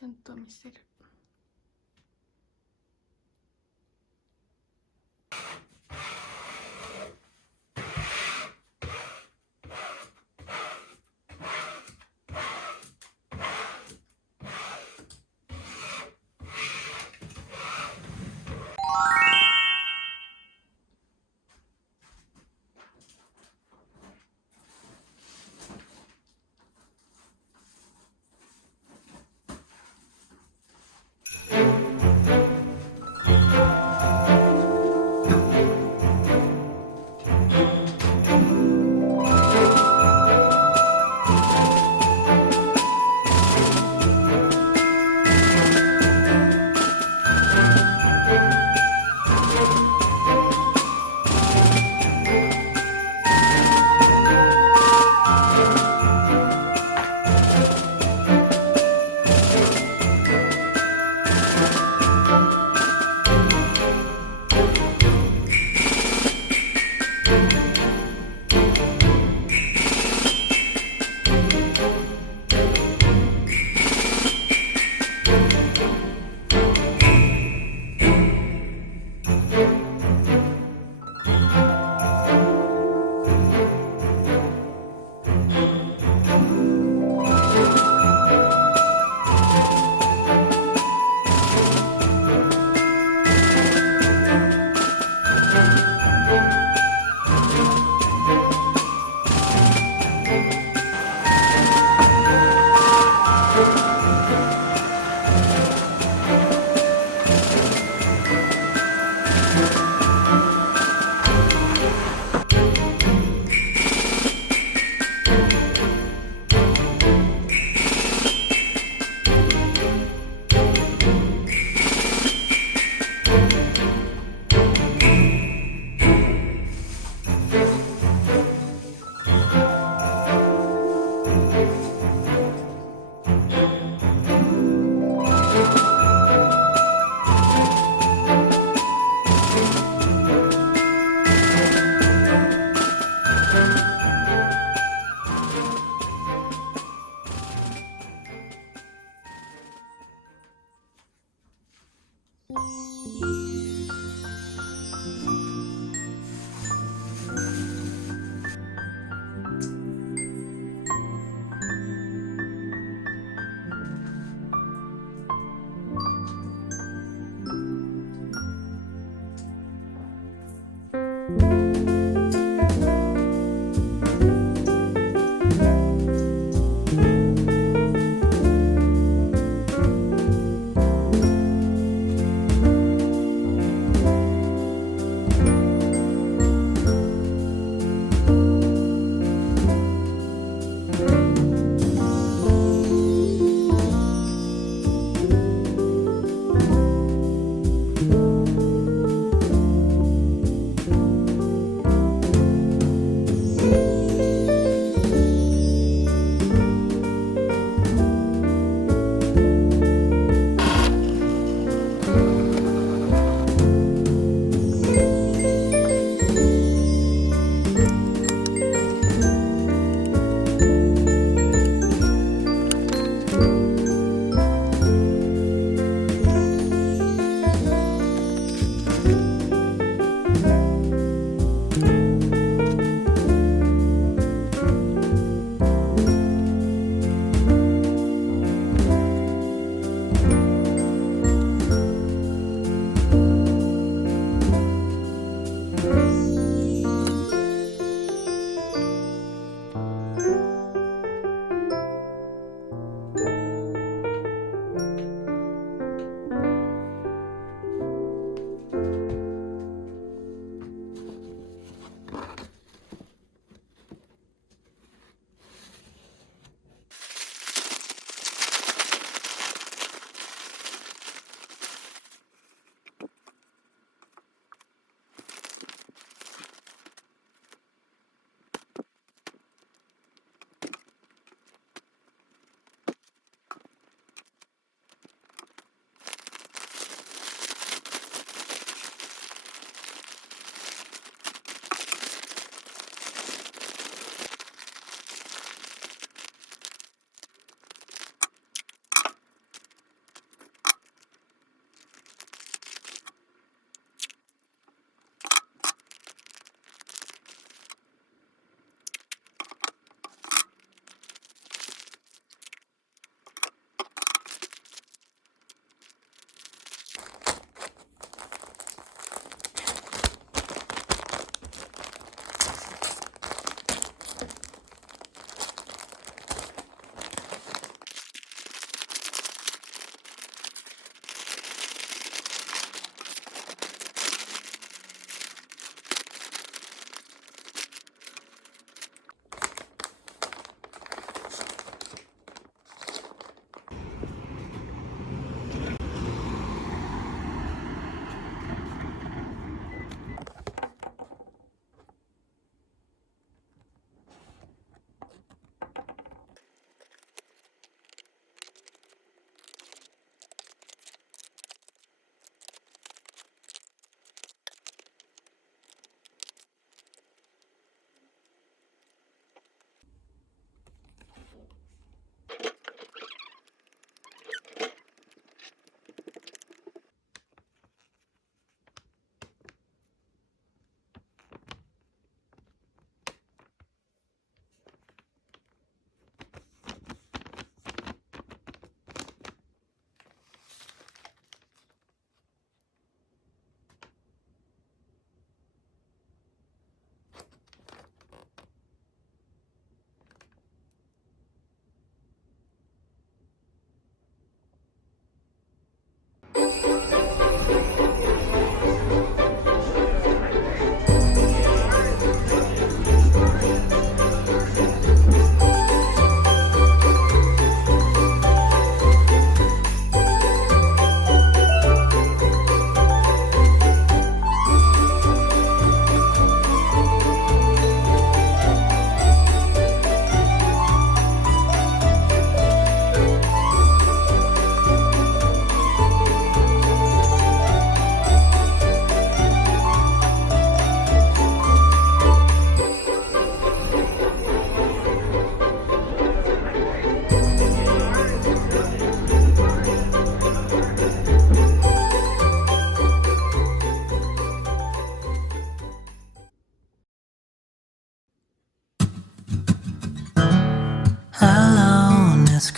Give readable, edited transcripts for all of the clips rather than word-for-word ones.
ちゃんと見せる。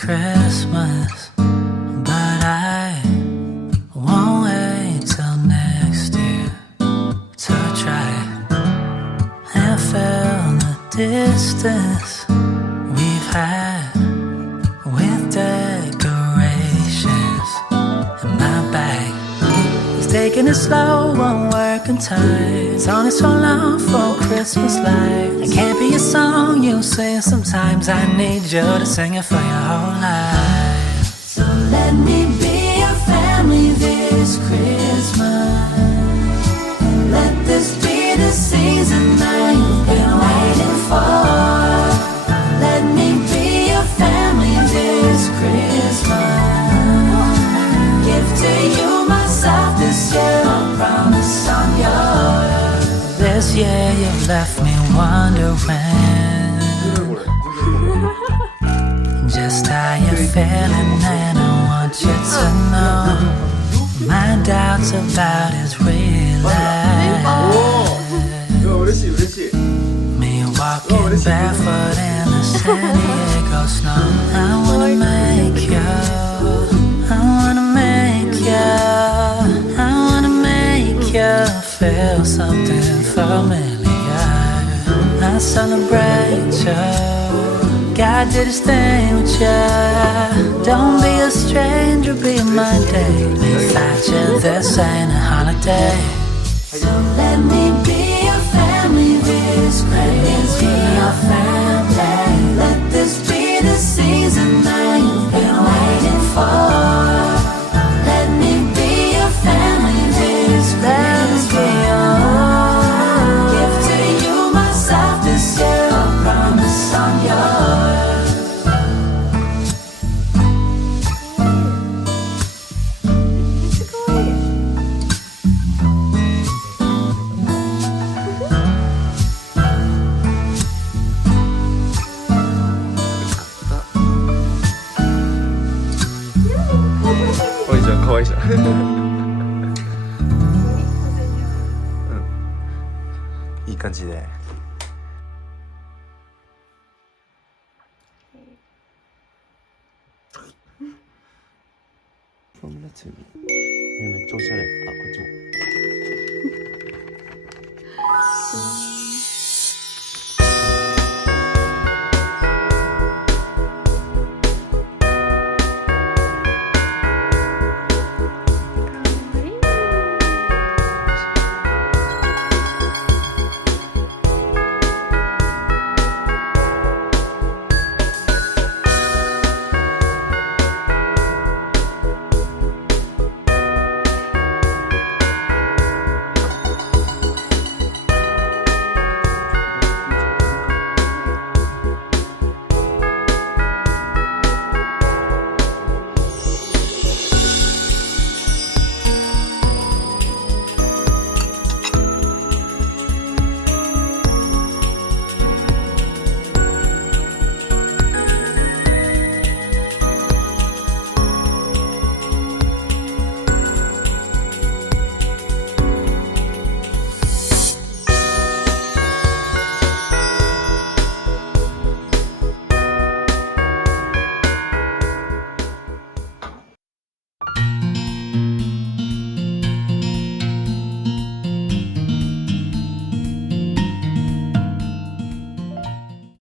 Christmas, but I won't wait till next year to try and fill the distance we've had with decorations in my bag. He's taking it slow, won't work on time. It's only so long for Christmas lights. It can't be a song you sing sometimes. I need you to sing it for your whole life. So let me be your family this Christmas. Let this be the season that you've been waiting for. Let me be your family this Christmas. Give to you myself this year, I promise I'm yours. This year you've left me wondering just how you're feeling, and I want you to know my doubts about his real life. Me walking barefoot in the San Diego snow. I wanna make you, I wanna make you, I wanna make you feel something familiar. I celebrate you, God did his thing with you. Don't be a stranger, be my date. Without you, this ain't a holiday. So let me be your family this Christmas. Be your family. Let this be the season that you've been waiting for. Let me be your family this Christmas. Give to you myself this year, I promise I'm yours.可愛いじゃんいい感じでこんなつみめっちゃおしゃれ。あ、こっちも